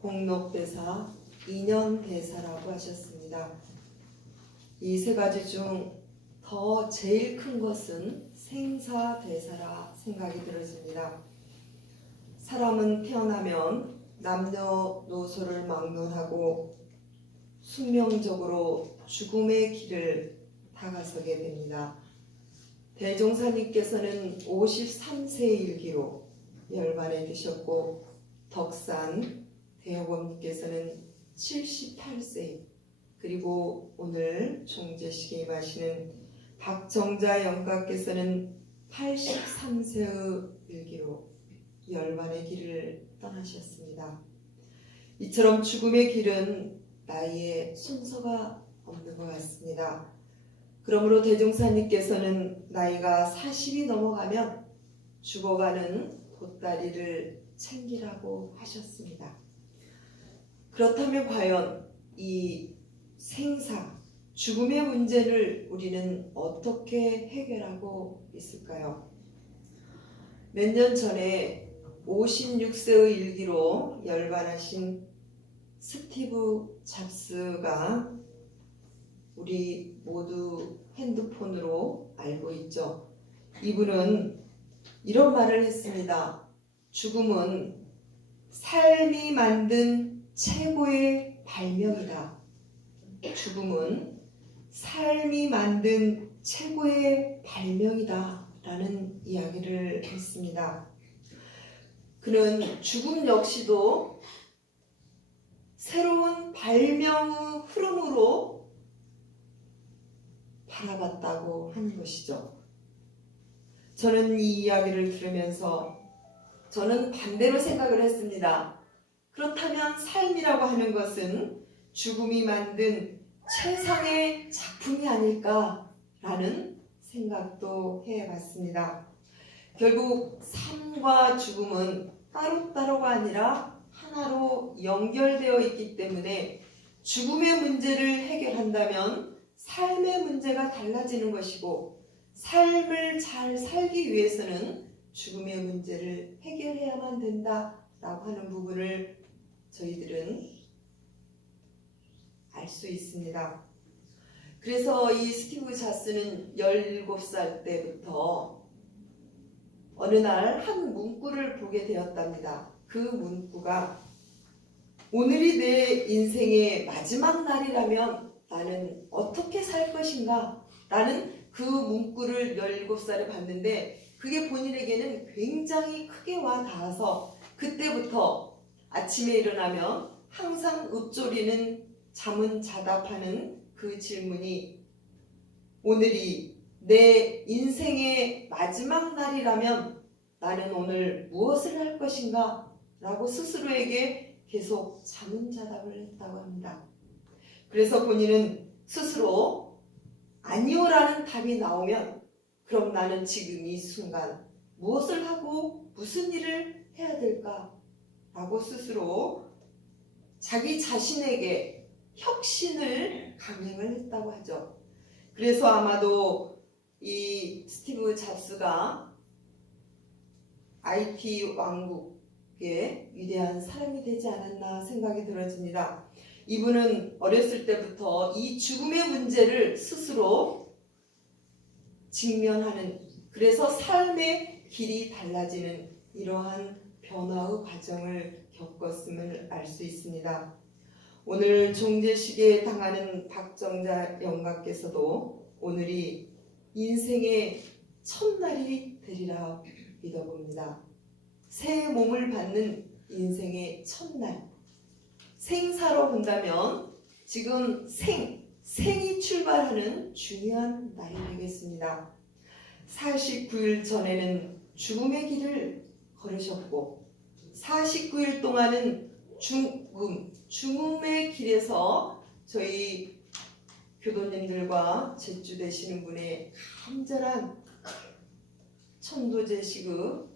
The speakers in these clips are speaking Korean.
복록대사, 인연대사라고 하셨습니다. 이 세 가지 중 더 제일 큰 것은 생사대사라 생각이 들어집니다. 사람은 태어나면 남녀노소를 막론하고 숙명적으로 죽음의 길을 다가서게 됩니다. 대종사님께서는 53세 일기로 열반에 드셨고 덕산 대여법님께서는 78세, 그리고 오늘 총재식에 임하시는 박정자 영가께서는 83세의 일기로 열반의 길을 떠나셨습니다. 이처럼 죽음의 길은 나이에 순서가 없는 것 같습니다. 그러므로 대종사님께서는 나이가 40이 넘어가면 죽어가는 보따리를 챙기라고 하셨습니다. 그렇다면 과연 이 생사, 죽음의 문제를 우리는 어떻게 해결하고 있을까요? 몇 년 전에 56세의 일기로 열반하신 스티브 잡스가 우리 모두 핸드폰으로 알고 있죠. 이분은 이런 말을 했습니다. 죽음은 삶이 만든 최고의 발명이다. 죽음은 삶이 만든 최고의 발명이다 라는 이야기를 했습니다. 그는 죽음 역시도 새로운 발명의 흐름으로 바라봤다고 하는 것이죠. 저는 이 이야기를 들으면서 저는 반대로 생각을 했습니다. 그렇다면 삶이라고 하는 것은 죽음이 만든 최상의 작품이 아닐까라는 생각도 해봤습니다. 결국 삶과 죽음은 따로따로가 아니라 하나로 연결되어 있기 때문에 죽음의 문제를 해결한다면 삶의 문제가 달라지는 것이고, 삶을 잘 살기 위해서는 죽음의 문제를 해결해야만 된다라고 하는 부분을 저희들은 알 수 있습니다. 그래서 이 스티브 잡스는 17살 때부터 어느 날 한 문구를 보게 되었답니다. 그 문구가 오늘이 내 인생의 마지막 날이라면 나는 어떻게 살 것인가? 라는 그 문구를 17살에 봤는데 그게 본인에게는 굉장히 크게 와 닿아서 그때부터 아침에 일어나면 항상 읊조리는 잠은 자답하는 그 질문이 오늘이 내 인생의 마지막 날이라면 나는 오늘 무엇을 할 것인가? 라고 스스로에게 계속 자문자답을 했다고 합니다. 그래서 본인은 스스로 아니오라는 답이 나오면 그럼 나는 지금 이 순간 무엇을 하고 무슨 일을 해야 될까? 라고 스스로 자기 자신에게 혁신을 강행을 했다고 하죠. 그래서 아마도 이 스티브 잡스가 IT 왕국의 위대한 사람이 되지 않았나 생각이 들어집니다. 이분은 어렸을 때부터 이 죽음의 문제를 스스로 직면하는, 그래서 삶의 길이 달라지는 이러한 변화의 과정을 겪었음을 알 수 있습니다. 오늘 종제식에 당하는 박정자 영가께서도 오늘이 인생의 첫날이 되리라 믿어봅니다. 새 몸을 받는 인생의 첫날, 생사로 본다면 지금 생이 출발하는 중요한 날이 되겠습니다. 49일 전에는 죽음의 길을 걸으셨고 49일 동안은 죽음의 길에서 저희 교도님들과 제주되시는 분의 간절한 천도제식의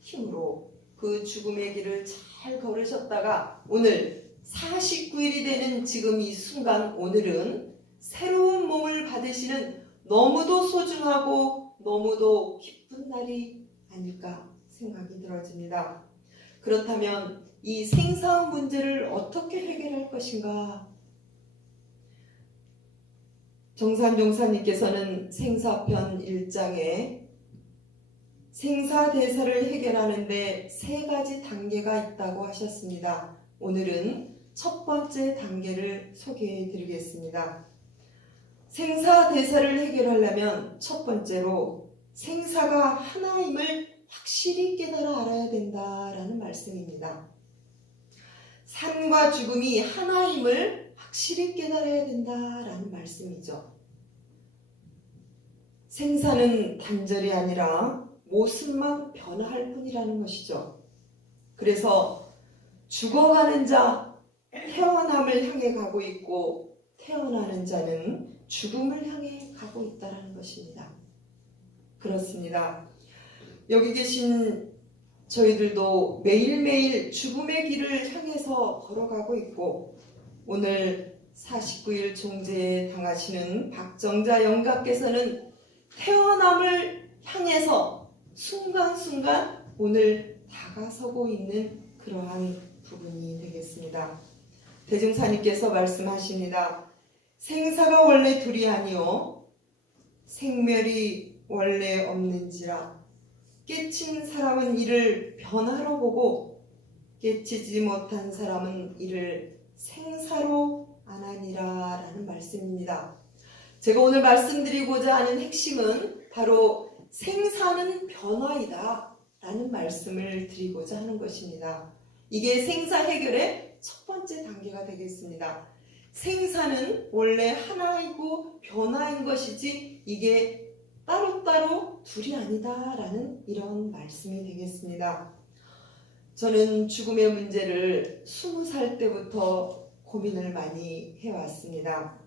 힘으로 그 죽음의 길을 잘 걸으셨다가 오늘 49일이 되는 지금 이 순간, 오늘은 새로운 몸을 받으시는 너무도 소중하고 너무도 기쁜 날이 아닐까 생각이 들어집니다. 그렇다면 이 생사 문제를 어떻게 해결할 것인가? 정산종사님께서는 생사편 1장에 생사대사를 해결하는데 3가지 단계가 있다고 하셨습니다. 오늘은 첫 번째 단계를 소개해 드리겠습니다. 생사대사를 해결하려면 첫 번째로 생사가 하나임을 확실히 깨달아 알아야 된다라는 말씀입니다. 삶과 죽음이 하나임을 확실히 깨달아야 된다라는 말씀이죠. 생사는 단절이 아니라 모습만 변화할 뿐이라는 것이죠. 그래서 죽어가는 자, 태어남을 향해 가고 있고 태어나는 자는 죽음을 향해 가고 있다는 것입니다. 그렇습니다. 여기 계신 저희들도 매일매일 죽음의 길을 향해서 걸어가고 있고 오늘 49일 종제에 당하시는 박정자 영가께서는 태어남을 향해서 순간순간 오늘 다가서고 있는 그러한 부분이 되겠습니다. 대중사님께서 말씀하십니다. 생사가 원래 둘이 아니요 생멸이 원래 없는지라 깨친 사람은 이를 변화로 보고 깨치지 못한 사람은 이를 생사로 아나니라 라는 말씀입니다. 제가 오늘 말씀드리고자 하는 핵심은 바로 생사는 변화이다 라는 말씀을 드리고자 하는 것입니다. 이게 생사 해결의 첫 번째 단계가 되겠습니다. 생사는 원래 하나이고 변화인 것이지 이게 따로따로 둘이 아니다 라는 이런 말씀이 되겠습니다. 저는 죽음의 문제를 20살 때부터 고민을 많이 해왔습니다.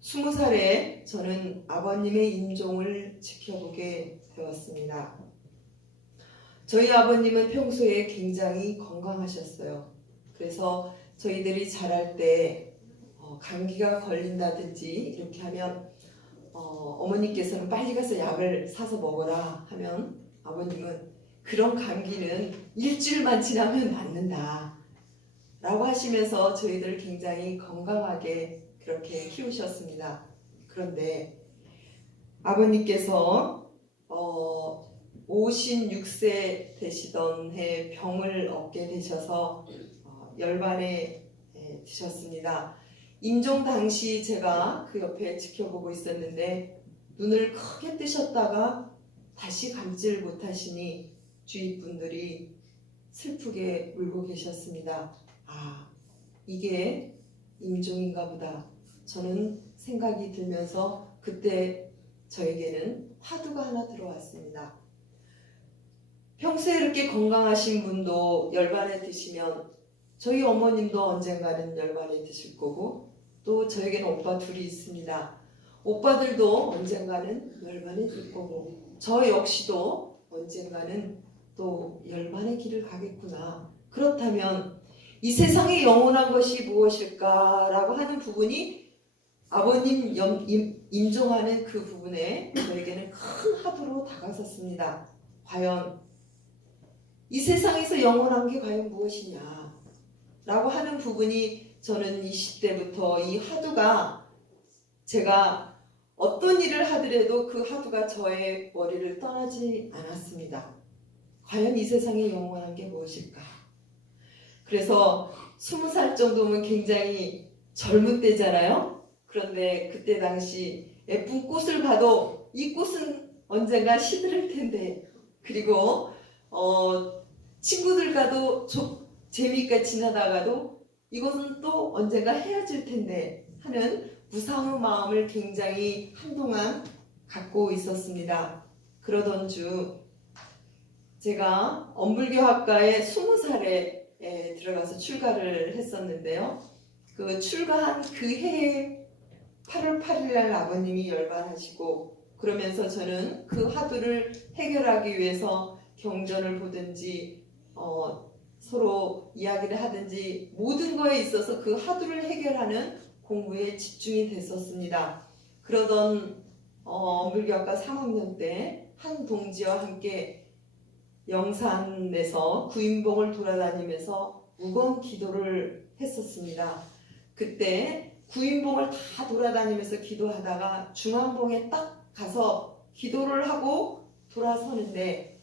20살에 저는 아버님의 임종을 지켜보게 되었습니다. 저희 아버님은 평소에 굉장히 건강하셨어요. 그래서 저희들이 자랄 때 감기가 걸린다든지 이렇게 하면 어머니께서는 빨리 가서 약을 사서 먹어라 하면 아버님은 그런 감기는 일주일만 지나면 낫는다 라고 하시면서 저희들을 굉장히 건강하게 그렇게 키우셨습니다. 그런데 아버님께서 56세 되시던 해 병을 얻게 되셔서 열반에 드셨습니다. 임종 당시 제가 그 옆에 지켜보고 있었는데 눈을 크게 뜨셨다가 다시 감지를 못하시니 주위 분들이 슬프게 울고 계셨습니다. 아, 이게 임종인가 보다. 저는 생각이 들면서 그때 저에게는 화두가 하나 들어왔습니다. 평소에 이렇게 건강하신 분도 열반에 드시면 저희 어머님도 언젠가는 열반에 드실 거고 또 저에게는 오빠 둘이 있습니다. 오빠들도 언젠가는 열반에 들 거고 저 역시도 언젠가는 또 열반의 길을 가겠구나. 그렇다면 이 세상에 영원한 것이 무엇일까라고 하는 부분이 아버님 임종하는 그 부분에 저에게는 큰 화두로 다가섰습니다. 과연 이 세상에서 영원한 게 과연 무엇이냐 라고 하는 부분이 저는 20대부터 이 화두가 제가 어떤 일을 하더라도 그 화두가 저의 머리를 떠나지 않았습니다. 과연 이 세상에 영원한 게 무엇일까? 그래서 20살 정도면 굉장히 젊은 때잖아요. 그런데 그때 당시 예쁜 꽃을 봐도 이 꽃은 언젠가 시들을 텐데 그리고 친구들과도 재미있게 지나다가도 이것은 또 언젠가 헤어질 텐데 하는 무상한 마음을 굉장히 한동안 갖고 있었습니다. 그러던 중 제가 엄불교학과에 20살에 들어가서 출가를 했었는데요. 그 출가한 그 해에 8월 8일 날 아버님이 열반하시고 그러면서 저는 그 화두를 해결하기 위해서 경전을 보든지 서로 이야기를 하든지 모든 거에 있어서 그 화두를 해결하는 공부에 집중이 됐었습니다. 그러던 물교학과 3학년 때 한 동지와 함께 영산에서 구인봉을 돌아다니면서 무건 기도를 했었습니다. 그때 구인봉을 다 돌아다니면서 기도하다가 중앙봉에 딱 가서 기도를 하고 돌아서는데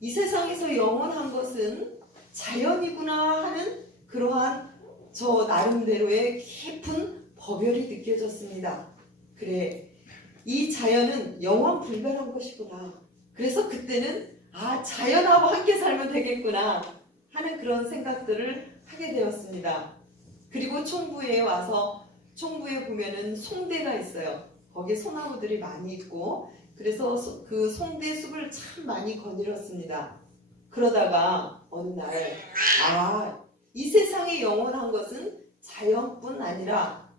이 세상에서 영원한 것은 자연이구나 하는 그러한 저 나름대로의 깊은 법열이 느껴졌습니다. 그래, 이 자연은 영원 불변한 것이구나. 그래서 그때는 자연하고 함께 살면 되겠구나 하는 그런 생각들을 하게 되었습니다. 그리고 총부에 와서 총부에 보면은 송대가 있어요. 거기에 소나무들이 많이 있고 그래서 그 송대 숲을 참 많이 거닐었습니다. 그러다가 어느 날 이 세상에 영원한 것은 자연뿐 아니라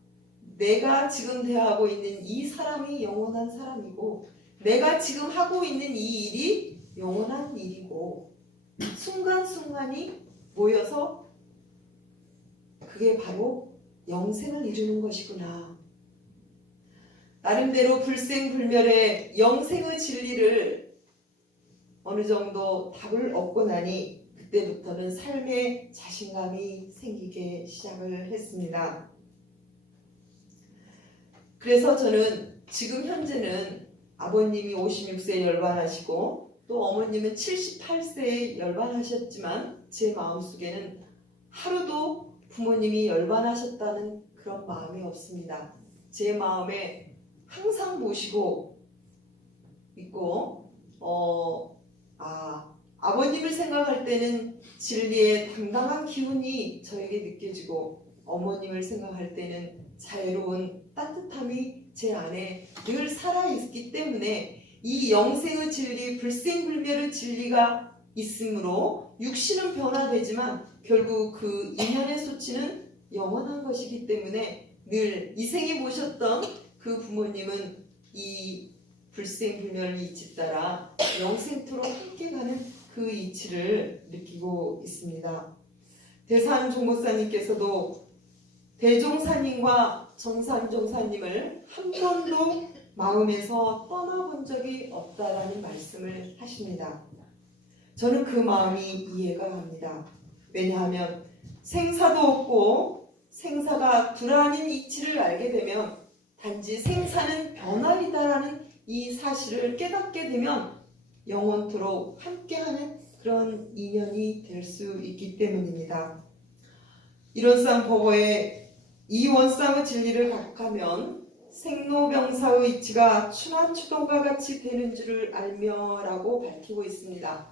내가 지금 대하고 있는 이 사람이 영원한 사람이고 내가 지금 하고 있는 이 일이 영원한 일이고 순간순간이 모여서 그게 바로 영생을 이루는 것이구나. 나름대로 불생불멸의 영생의 진리를 어느 정도 답을 얻고 나니 그때부터는 삶에 자신감이 생기게 시작을 했습니다. 그래서 저는 지금 현재는 아버님이 56세에 열반하시고 또 어머님은 78세에 열반하셨지만 제 마음속에는 하루도 부모님이 열반하셨다는 그런 마음이 없습니다. 제 마음에 항상 모시고 있고 아버님을 생각할 때는 진리의 당당한 기운이 저에게 느껴지고 어머님을 생각할 때는 자유로운 따뜻함이 제 안에 늘 살아있기 때문에 이 영생의 진리, 불생불멸의 진리가 있으므로 육신은 변화되지만 결국 그 인연의 소치는 영원한 것이기 때문에 늘 이생에 모셨던 그 부모님은 이 불생불멸 이치 따라 영생토록 함께 가는 그 이치를 느끼고 있습니다. 대산 종목사님께서도 대종사님과 정산종사님을 한 번도 마음에서 떠나본 적이 없다라는 말씀을 하십니다. 저는 그 마음이 이해가 갑니다. 왜냐하면 생사도 없고 생사가 불아닌 이치를 알게 되면 단지 생사는 변화이다라는 이 사실을 깨닫게 되면 영원토록 함께하는 그런 인연이 될 수 있기 때문입니다. 이론상 법어에 이 원상의 진리를 각하면 생로병사의 이치가 추나추동과 같이 되는 줄을 알며 라고 밝히고 있습니다.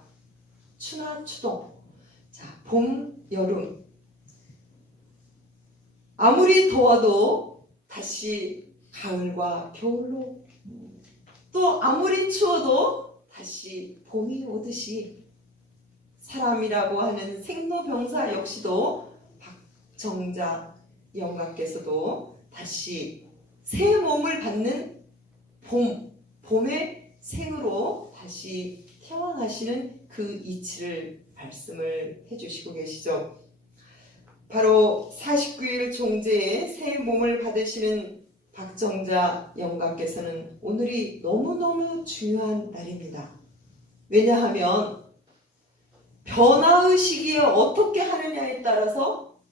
추나추동, 봄, 여름 아무리 더워도 다시 가을과 겨울로 또 아무리 추워도 다시 봄이 오듯이 사람이라고 하는 생로병사 역시도 박정자 영가께서도 다시 새 몸을 받는 봄의 생으로 다시 태어나시는 그 이치를 말씀을 해주시고 계시죠. 바로 49일 종제에 새 몸을 받으시는 박정자 영가께서는 오늘이 너무너무 중요한 날입니다. 왜냐하면 변화의 시기에 어떻게 하느냐에 따라서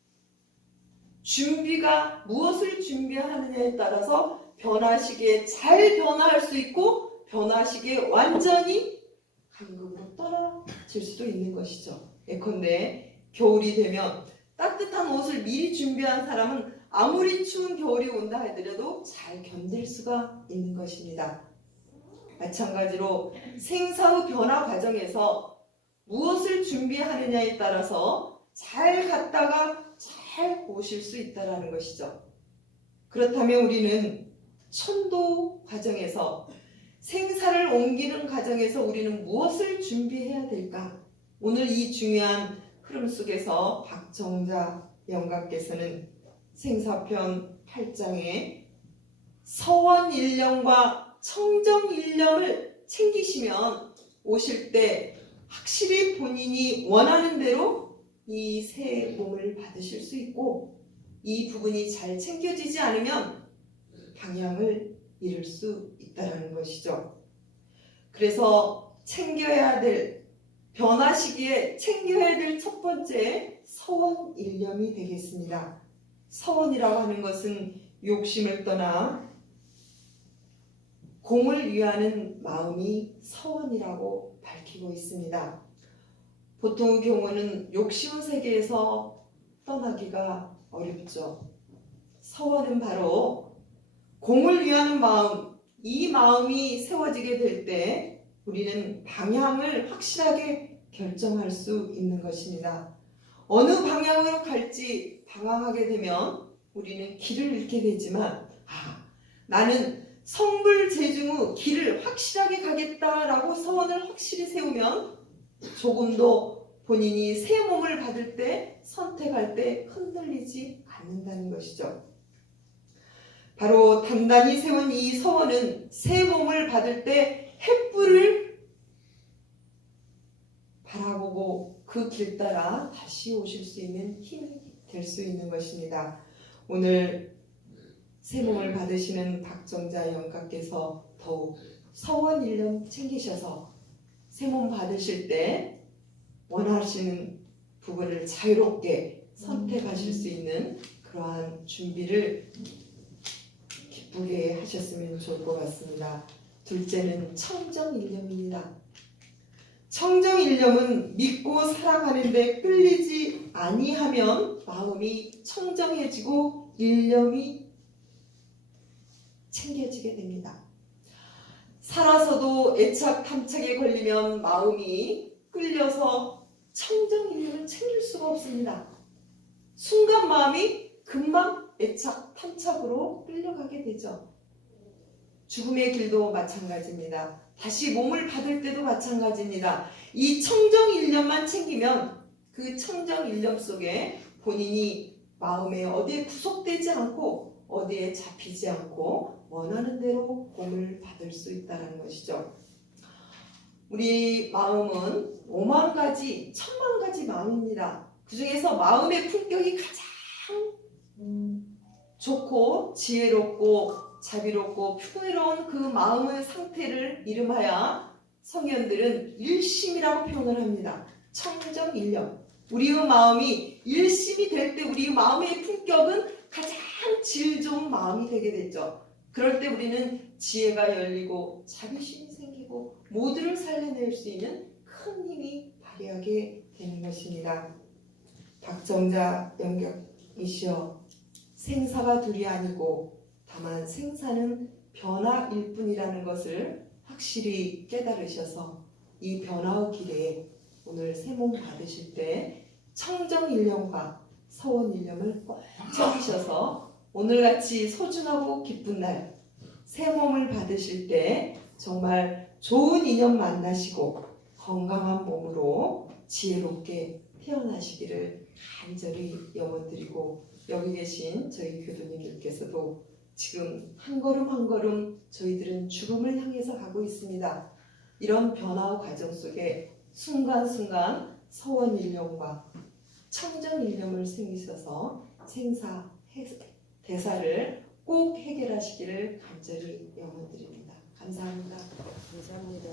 무엇을 준비하느냐에 따라서 변화 시기에 잘 변화할 수 있고 변화 시기에 완전히 간극으로 떨어질 수도 있는 것이죠. 예컨대 겨울이 되면 따뜻한 옷을 미리 준비한 사람은 아무리 추운 겨울이 온다 하더라도 잘 견딜 수가 있는 것입니다. 마찬가지로 생사의 변화 과정에서 무엇을 준비하느냐에 따라서 잘 갔다가 잘 오실 수 있다는 것이죠. 그렇다면 우리는 천도 과정에서 생사를 옮기는 과정에서 우리는 무엇을 준비해야 될까? 오늘 이 중요한 흐름 속에서 박정자 영가께서는 생사편 8장에 서원일념과 청정일념을 챙기시면 오실 때 확실히 본인이 원하는 대로 이 새 몸을 받으실 수 있고 이 부분이 잘 챙겨지지 않으면 방향을 잃을 수 있다는 것이죠. 그래서 챙겨야 될 변화 시기에 챙겨야 될 첫 번째 서원 일념이 되겠습니다. 서원이라고 하는 것은 욕심을 떠나 공을 위하는 마음이 서원이라고 밝히고 있습니다. 보통의 경우는 욕심 세계에서 떠나기가 어렵죠. 서원은 바로 공을 위하는 마음, 이 마음이 세워지게 될 때 우리는 방향을 확실하게 결정할 수 있는 것입니다. 어느 방향으로 갈지 방황하게 되면 우리는 길을 잃게 되지만 나는 성불재중의 길을 확실하게 가겠다라고 서원을 확실히 세우면 조금도 본인이 새 몸을 받을 때 선택할 때 흔들리지 않는다는 것이죠. 바로 단단히 세운 이 서원은 새 몸을 받을 때 횃불을 바라보고 그 길 따라 다시 오실 수 있는 힘이 될 수 있는 것입니다. 오늘 새 몸을 받으시는 박정자 영가께서 더욱 서원 일념 챙기셔서 새 몸 받으실 때 원하시는 부분을 자유롭게 선택하실 수 있는 그러한 준비를 기쁘게 하셨으면 좋을 것 같습니다. 둘째는 청정일념입니다. 청정일념은 믿고 사랑하는데 끌리지 아니하면 마음이 청정해지고 일념이 챙겨지게 됩니다. 살아서도 애착 탐착에 걸리면 마음이 끌려서 청정일념을 챙길 수가 없습니다. 순간 마음이 금방 애착 탐착으로 끌려가게 되죠. 죽음의 길도 마찬가지입니다. 다시 몸을 받을 때도 마찬가지입니다. 이 청정일념만 챙기면 그 청정일념 속에 본인이 마음에 어디에 구속되지 않고 어디에 잡히지 않고 원하는 대로 몸을 받을 수 있다는 것이죠. 우리 마음은 5만 가지, 1000만 가지 마음입니다. 그 중에서 마음의 품격이 가장 좋고 지혜롭고 자비롭고 풍요로운 그 마음의 상태를 이름하여 성현들은 일심이라고 표현을 합니다. 청정일념. 우리의 마음이 일심이 될 때 우리의 마음의 품격은 가장 질 좋은 마음이 되게 됐죠. 그럴 때 우리는 지혜가 열리고 자비심이 생기고 모두를 살려낼 수 있는 큰 힘이 발휘하게 되는 것입니다. 박정자 영격이시여, 생사가 둘이 아니고 다만 생사는 변화일 뿐이라는 것을 확실히 깨달으셔서 이 변화의 길에 오늘 새 몸 받으실 때 청정일념과 서원일념을 꼭 챙기셔서 오늘같이 소중하고 기쁜 날 새 몸을 받으실 때 정말 좋은 인연 만나시고 건강한 몸으로 지혜롭게 태어나시기를 간절히 염원드리고, 여기 계신 저희 교도님들께서도 지금 한 걸음 한 걸음 저희들은 죽음을 향해서 가고 있습니다. 이런 변화의 과정 속에 순간순간 서원일념과 청정일념을 생기셔서 생사 대사를 꼭 해결하시기를 간절히 염원드립니다. 감사합니다. 감사합니다.